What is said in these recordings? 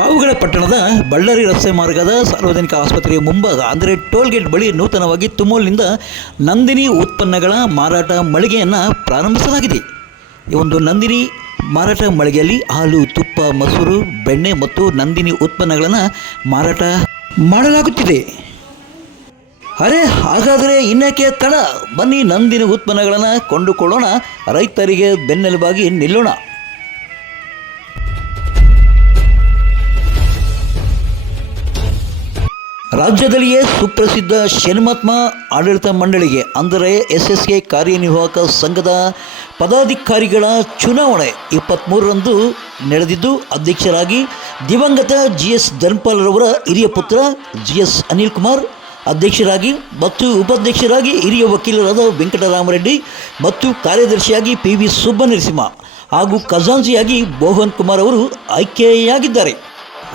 ಪಾವುಗಳ ಪಟ್ಟಣದ ಬಳ್ಳಾರಿ ರಸ್ತೆ ಮಾರ್ಗದ ಸಾರ್ವಜನಿಕ ಆಸ್ಪತ್ರೆಯ ಮುಂಭಾಗ, ಅಂದರೆ ಟೋಲ್ಗೇಟ್ ಬಳಿ ನೂತನವಾಗಿ ತುಮೋಲ್ನಿಂದ ನಂದಿನಿ ಉತ್ಪನ್ನಗಳ ಮಾರಾಟ ಮಳಿಗೆಯನ್ನು ಪ್ರಾರಂಭಿಸಲಾಗಿದೆ. ಈ ಒಂದು ನಂದಿನಿ ಮಾರಾಟ ಮಳಿಗೆಯಲ್ಲಿ ಹಾಲು, ತುಪ್ಪ, ಮೊಸರು, ಬೆಣ್ಣೆ ಮತ್ತು ನಂದಿನಿ ಉತ್ಪನ್ನಗಳನ್ನು ಮಾರಾಟ ಮಾಡಲಾಗುತ್ತಿದೆ. ಅರೆ, ಹಾಗಾದರೆ ಇನ್ನಕ್ಕೆ ತಡ? ಬನ್ನಿ ನಂದಿನಿ ಉತ್ಪನ್ನಗಳನ್ನು ಕೊಂಡುಕೊಳ್ಳೋಣ. ರೈತರಿಗೆ ಬೆನ್ನೆಲುಬಾಗಿ ನಿಲ್ಲೋಣ. ರಾಜ್ಯದಲ್ಲಿಯೇ ಸುಪ್ರಸಿದ್ಧ ಶನಿಮಾತ್ಮ ಆಡಳಿತ ಮಂಡಳಿಗೆ, ಅಂದರೆ ಎಸ್ ಎಸ್ ಕೆ ಕಾರ್ಯನಿರ್ವಾಹಕ ಸಂಘದ ಪದಾಧಿಕಾರಿಗಳ ಚುನಾವಣೆ ಇಪ್ಪತ್ತ್ಮೂರರಂದು ನಡೆದಿದ್ದು, ಅಧ್ಯಕ್ಷರಾಗಿ ದಿವಂಗತ ಜಿ ಎಸ್ ಧನ್ಪಾಲ್ರವರ ಹಿರಿಯ ಪುತ್ರ ಜಿ ಎಸ್ ಅನಿಲ್ ಕುಮಾರ್ ಅಧ್ಯಕ್ಷರಾಗಿ ಮತ್ತು ಉಪಾಧ್ಯಕ್ಷರಾಗಿ ಹಿರಿಯ ವಕೀಲರಾದ ವೆಂಕಟರಾಮರೆಡ್ಡಿ ಮತ್ತು ಕಾರ್ಯದರ್ಶಿಯಾಗಿ ಪಿ ವಿ ಸುಬ್ಬನರಸಿಂಹ ಹಾಗೂ ಖಜಾಂಚಿಯಾಗಿ ಮೋಹನ್ ಕುಮಾರ್ ಅವರು ಆಯ್ಕೆಯಾಗಿದ್ದಾರೆ.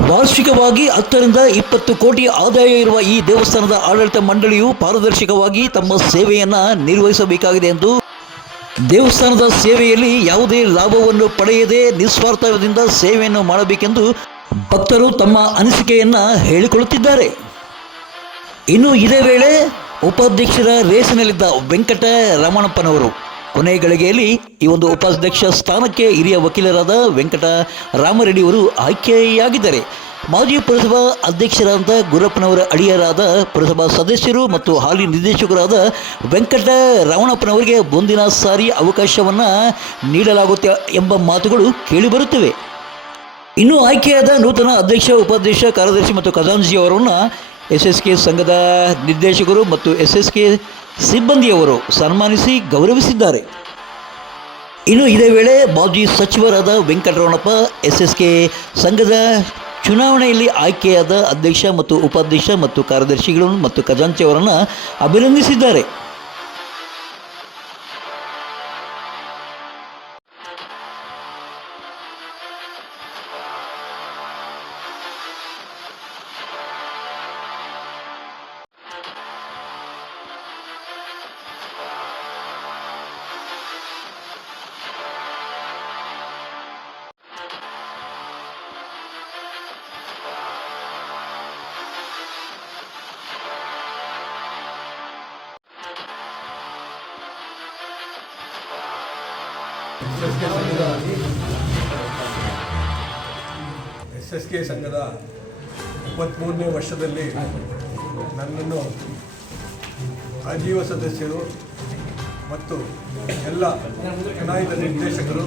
ವಾರ್ಷಿಕವಾಗಿ ಹತ್ತರಿಂದ ಇಪ್ಪತ್ತು ಕೋಟಿ ಆದಾಯ ಇರುವ ಈ ದೇವಸ್ಥಾನದ ಆಡಳಿತ ಮಂಡಳಿಯು ಪಾರದರ್ಶಕವಾಗಿ ತಮ್ಮ ಸೇವೆಯನ್ನು ನಿರ್ವಹಿಸಬೇಕಾಗಿದೆ ಎಂದು ದೇವಸ್ಥಾನದ ಸೇವೆಯಲ್ಲಿ ಯಾವುದೇ ಲಾಭವನ್ನು ಪಡೆಯದೆ ನಿಸ್ವಾರ್ಥದಿಂದ ಸೇವೆಯನ್ನು ಮಾಡಬೇಕೆಂದು ಭಕ್ತರು ತಮ್ಮ ಅನಿಸಿಕೆಯನ್ನು ಹೇಳಿಕೊಳ್ಳುತ್ತಿದ್ದಾರೆ. ಇನ್ನು ಇದೇ ವೇಳೆ ಉಪಾಧ್ಯಕ್ಷರ ರೇಸಿನಲ್ಲಿದ್ದ ವೆಂಕಟ ರಮಣಪ್ಪನವರು ಕೊನೆ ಗಳಿಗೆಯಲ್ಲಿ ಈ ಒಂದು ಉಪಾಧ್ಯಕ್ಷ ಸ್ಥಾನಕ್ಕೆ ಹಿರಿಯ ವಕೀಲರಾದ ವೆಂಕಟ ರಾಮರೆಡ್ಡಿ ಅವರು ಆಯ್ಕೆಯಾಗಿದ್ದಾರೆ. ಮಾಜಿ ಪುರಸಭಾ ಅಧ್ಯಕ್ಷರಾದ ಗುರಪ್ಪನವರ ಅಳಿಯರಾದ ಪುರಸಭಾ ಸದಸ್ಯರು ಮತ್ತು ಹಾಲಿ ನಿರ್ದೇಶಕರಾದ ವೆಂಕಟ ರಾವಣಪ್ಪನವರಿಗೆ ಮುಂದಿನ ಸಾರಿ ಅವಕಾಶವನ್ನು ನೀಡಲಾಗುತ್ತೆ ಎಂಬ ಮಾತುಗಳು ಕೇಳಿಬರುತ್ತಿವೆ. ಇನ್ನು ಆಯ್ಕೆಯಾದ ನೂತನ ಅಧ್ಯಕ್ಷ, ಉಪಾಧ್ಯಕ್ಷ, ಕಾರ್ಯದರ್ಶಿ ಮತ್ತು ಖಜಾಂಚಿ ಅವರನ್ನು ಎಸ್ ಎಸ್ ಕೆ ಸಂಘದ ನಿರ್ದೇಶಕರು ಮತ್ತು ಎಸ್ ಎಸ್ ಕೆ ಸಿಬ್ಬಂದಿಯವರು ಸನ್ಮಾನಿಸಿ ಗೌರವಿಸಿದ್ದಾರೆ. ಇನ್ನು ಇದೇ ವೇಳೆ ಮಾಜಿ ಸಚಿವರಾದ ವೆಂಕಟರಮಣಪ್ಪ ಎಸ್ ಎಸ್ ಕೆ ಸಂಘದ ಚುನಾವಣೆಯಲ್ಲಿ ಆಯ್ಕೆಯಾದ ಅಧ್ಯಕ್ಷ ಮತ್ತು ಉಪಾಧ್ಯಕ್ಷ ಮತ್ತು ಕಾರ್ಯದರ್ಶಿಗಳನ್ನು ಮತ್ತು ಖಜಾಂಚಿಯವರನ್ನು ಅಭಿನಂದಿಸಿದ್ದಾರೆ. ಎಸ್ ಎಸ್ ಕೆ ಸಂಘದ ಇಪ್ಪತ್ತ್ಮೂರನೇ ವರ್ಷದಲ್ಲಿ ನನ್ನನ್ನು ಆಜೀವ ಸದಸ್ಯರು ಮತ್ತು ಎಲ್ಲ ಚುನಾಯಿತ ನಿರ್ದೇಶಕರು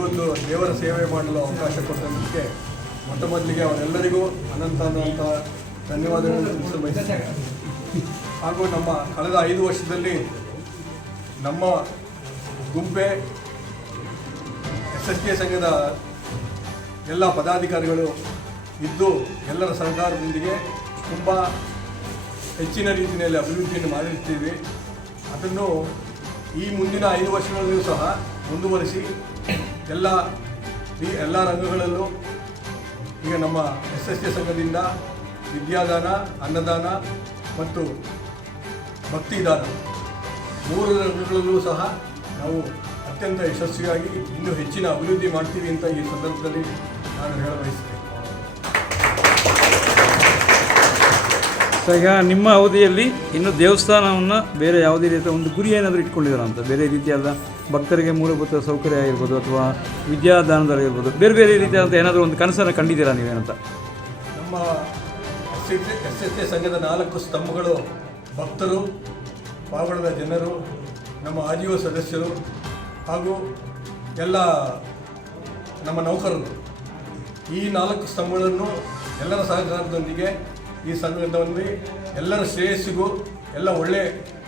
ಒಂದು ದೇವರ ಸೇವೆ ಮಾಡಲು ಅವಕಾಶ ಕೊಟ್ಟಿದ್ದಕ್ಕೆ ಮೊಟ್ಟ ಮೊದಲಿಗೆ ಅವರೆಲ್ಲರಿಗೂ ಅನಂತ ಅನಂತ ಧನ್ಯವಾದಗಳನ್ನು ತಿಳಿಸಲು ಬಯಸುತ್ತೇನೆ. ಹಾಗೂ ನಮ್ಮ ಕಳೆದ ಐದು ವರ್ಷದಲ್ಲಿ ನಮ್ಮ ಗುಂಪೆ ಎಸ್ ಸಂಘದ ಎಲ್ಲ ಪದಾಧಿಕಾರಿಗಳು ಇದ್ದು ಎಲ್ಲರ ಸಹಕಾರದೊಂದಿಗೆ ತುಂಬ ಹೆಚ್ಚಿನ ರೀತಿಯಲ್ಲಿ ಅಭಿವೃದ್ಧಿಯನ್ನು ಮಾಡಿರ್ತೀವಿ. ಅದನ್ನು ಈ ಮುಂದಿನ ಐದು ವರ್ಷಗಳಲ್ಲಿಯೂ ಸಹ ಮುಂದುವರಿಸಿ ಎಲ್ಲ ಈ ಎಲ್ಲ ರಂಗಗಳಲ್ಲೂ ಈಗ ನಮ್ಮ ಎಸ್ ಎಸ್ ಕೆ ಸಂಘದಿಂದ ವಿದ್ಯಾದಾನ, ಅನ್ನದಾನ ಮತ್ತು ಭಕ್ತಿದಾನ ಮೂರು ರಂಗಗಳಲ್ಲೂ ಸಹ ನಾವು ಅತ್ಯಂತ ಯಶಸ್ವಿಯಾಗಿ ಇನ್ನೂ ಹೆಚ್ಚಿನ ಅಭಿವೃದ್ಧಿ ಮಾಡ್ತೀವಿ ಅಂತ ಈ ಸಂದರ್ಭದಲ್ಲಿ ನಾನು ಹೇಳ ಬಯಸ್ತೇನೆ ಈಗ ನಿಮ್ಮ ಅವಧಿಯಲ್ಲಿ ಇನ್ನು ದೇವಸ್ಥಾನವನ್ನು ಬೇರೆ ಯಾವುದೇ ರೀತಿಯ ಒಂದು ಗುರಿ ಏನಾದರೂ ಇಟ್ಕೊಂಡಿದ್ದೀರಾ ಅಂತ? ಬೇರೆ ರೀತಿಯಾದ ಭಕ್ತರಿಗೆ ಮೂಲಭೂತ ಸೌಕರ್ಯ ಆಗಿರ್ಬೋದು ಅಥವಾ ವಿದ್ಯಾದಾನದಲ್ಲಿರ್ಬೋದು ಬೇರೆ ಬೇರೆ ರೀತಿಯಾದಂಥ ಏನಾದರೂ ಒಂದು ಕನಸನ್ನು ಕಂಡಿದ್ದೀರಾ ನೀವೇನಂತ? ನಮ್ಮ ಎಸ್ ಎಸ್ ಎಸ್ ಸಂಘದ ನಾಲ್ಕು ಸ್ತಂಭಗಳು ಭಕ್ತರು ಪಾವಗಡದ ಜನರು ನಮ್ಮ ಆಜೀವ ಸದಸ್ಯರು ಹಾಗೂ ಎಲ್ಲ ನಮ್ಮ ನೌಕರರು ಈ ನಾಲ್ಕು ಸ್ತಂಭಗಳನ್ನು ಎಲ್ಲರ ಸಹಕಾರದೊಂದಿಗೆ ಈ ಸಂಘದಲ್ಲಿ ಎಲ್ಲರ ಶ್ರೇಯಸ್ಸಿಗೂ ಎಲ್ಲ ಒಳ್ಳೆಯ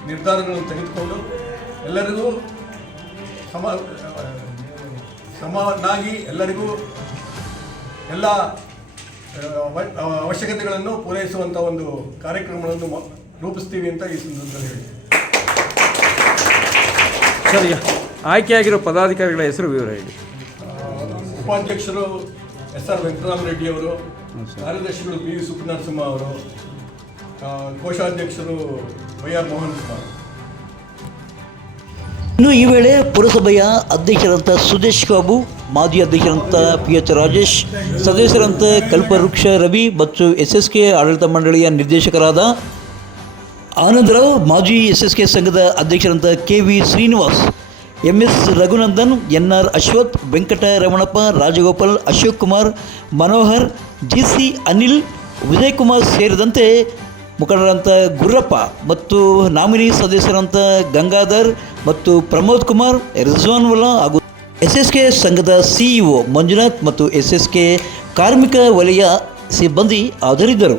ನಿರ್ಧಾರಗಳನ್ನು ತೆಗೆದುಕೊಂಡು ಎಲ್ಲರಿಗೂ ಸಮ, ಸಮನಾಗಿ ಎಲ್ಲರಿಗೂ ಎಲ್ಲ ಅವಶ್ಯಕತೆಗಳನ್ನು ಪೂರೈಸುವಂಥ ಒಂದು ಕಾರ್ಯಕ್ರಮಗಳನ್ನು ರೂಪಿಸ್ತೀವಿ ಅಂತ ಈ ಸಂದರ್ಭದಲ್ಲಿ ಹೇಳಿ ಸರ್ ಈಗ ಆಯ್ಕೆಯಾಗಿರೋ ಪದಾಧಿಕಾರಿಗಳ ಹೆಸರು ವಿವರ ಹೇಳಿ. ಉಪಾಧ್ಯಕ್ಷರು ಎಸ್ ಆರ್ ವೆಂಕಟರಾಮ ರೆಡ್ಡಿ ಅವರು ಕಾರ್ಯದರ್ಶಿಗಳು ಪಿ ವಿ ಸುಬ್ರಹ್ಮಣ್ಯ ಅವರು ಕೋಶಾಧ್ಯಕ್ಷರು ವೈ ಆರ್ ಮೋಹನ್ ಕುಮಾರ್. ಇನ್ನು ಈ ವೇಳೆ ಪುರಸಭೆಯ ಅಧ್ಯಕ್ಷರಂತ ಸುದೇಶ್ ಬಾಬು ಮಾಜಿ ಅಧ್ಯಕ್ಷರಂತ ಪಿ ಎಚ್ ರಾಜೇಶ್ ಸದಸ್ಯರಂತ ಕಲ್ಪವೃಕ್ಷ ರವಿ ಮತ್ತು ಎಸ್ ಎಸ್ ಕೆ ಆಡಳಿತ ಮಂಡಳಿಯ ನಿರ್ದೇಶಕರಾದ ಆನಂದರಾವ್ ಮಾಜಿ ಎಸ್ ಎಸ್ ಕೆ ಸಂಘದ ಅಧ್ಯಕ್ಷರಂತ K V Srinivas. S Raghunandan N R Ashwath Venkata Ramanappa Rajagopal, Ashok Kumar, Manohar G C Anil Vijay Kumar ಸೇರಿದಂತೆ ಮುಖಂಡರಂತ ಗುರ್ರಪ್ಪ ಮತ್ತು ನಾಮಿನಿ ಸದಸ್ಯರಂತ ಗಂಗಾಧರ್ ಮತ್ತು ಪ್ರಮೋದ್ ಕುಮಾರ್ ರಿಜ್ವಾನ್ ವಲ್ಲಾ ಹಾಗೂ ಎಸ್ ಎಸ್ ಕೆ ಸಂಘದ ಸಿಇಒ ಮಂಜುನಾಥ್ ಮತ್ತು ಎಸ್ ಎಸ್ ಕೆ ಕಾರ್ಮಿಕ ವಲಯ ಸಿಬ್ಬಂದಿ ಹಾಜರಿದ್ದರು.